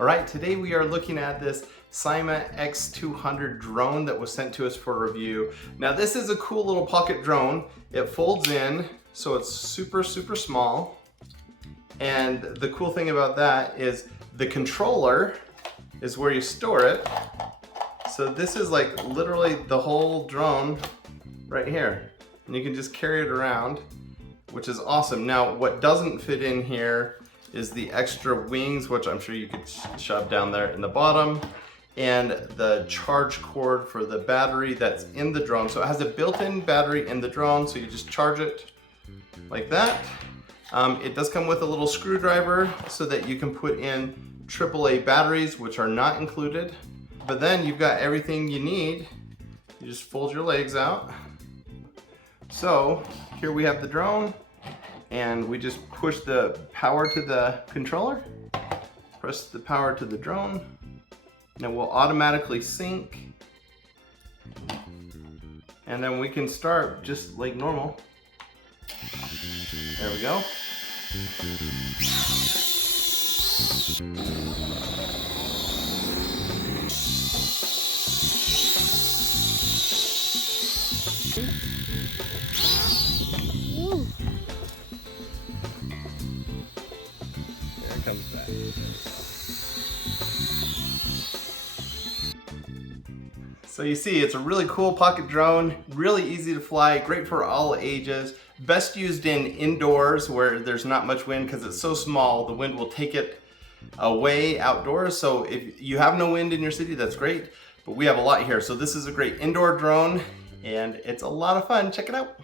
All right, today we are looking at this SYMA X200 drone that was sent to us for review. Now this is a cool little pocket drone. It folds in, so it's super small. And the cool thing about that is the controller is where you store it. So this is like literally the whole drone right here. And you can just carry it around, which is awesome. Now what doesn't fit in here is the extra wings, which I'm sure you could shove down there in the bottom, and the charge cord for the battery that's in the drone. So it has a built-in battery in the drone, so you just charge it like that. It does come with a little screwdriver so that you can put in AAA batteries, which are not included. But then you've got everything you need. You just fold your legs out. So here we have the drone, and we just push the power to the controller, press the power to the drone, and it will automatically sync. And then we can start just like normal. There we go. There it comes back. So you see, it's a really cool pocket drone, really easy to fly, great for all ages. Best used in indoors where there's not much wind because it's so small, the wind will take it away outdoors. So if you have no wind in your city, that's great, but we have a lot here. So this is a great indoor drone and it's a lot of fun. Check it out.